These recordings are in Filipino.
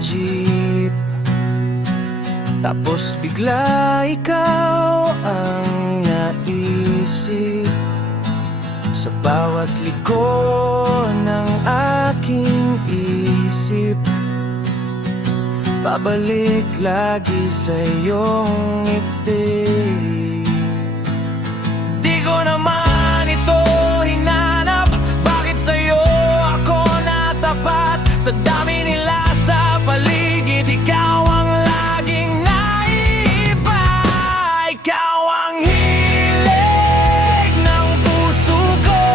jeep. Tapos bigla ikaw ang naisip sa bawat liko ng aking isip. Babalik lagi sa iyong ngiti. Di ko naman ito hinanap, bakit sa'yo ako natapat? Sa dami nila sa paligid, ikaw ang laging naiiba. Ikaw ang hilig ng puso ko,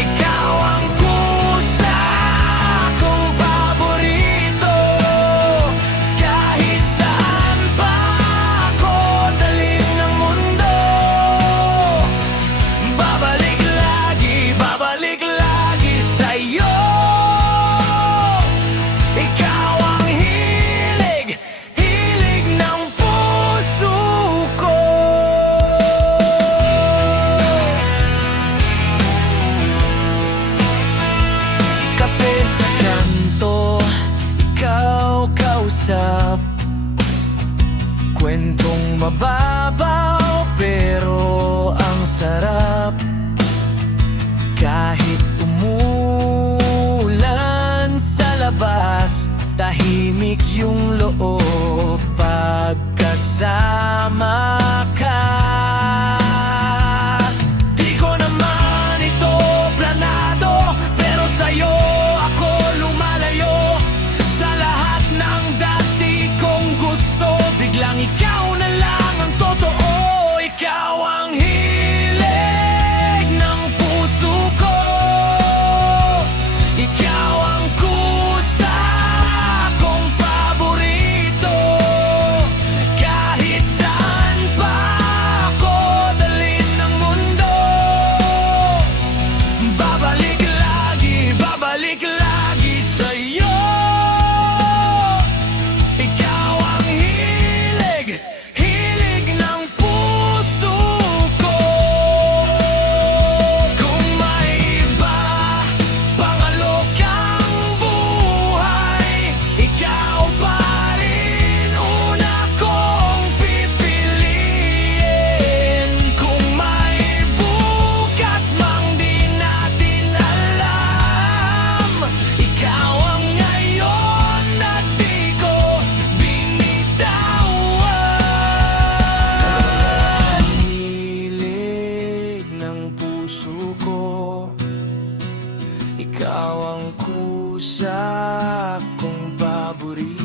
ikaw ang kusa kong paborito. Kahit saan pa ako dalhin ng mundo, babalik lagi sa'yo. Ikaw ang hilig ng puso ko. Kape sa kanto, ikaw kausap, kwentong mababaw pero ang sarap. Kahit umulan sa labas, tahimik yung loob pagkasama ka. Di ko naman ito planado, pero sa'yo ako lumalayo. Sa lahat ng dati kong gusto, biglang ikaw na lang ang totoo. Ikaw ang hilig ng puso ko, ikaw ang kusa kong paborito. Kahit saan pa ako dalhin ng mundo, babalik lagi sa'yo. Ikaw ang hilig ng puso ko. Kung may iba pang alok ang buhay, ikaw pa rin una kong pipiliin. Kung may bukas mang di natin alam, ikaw ang ngayon na di ko binitawan. Hilig ng puso ko, ikaw ang kusa kong paborito.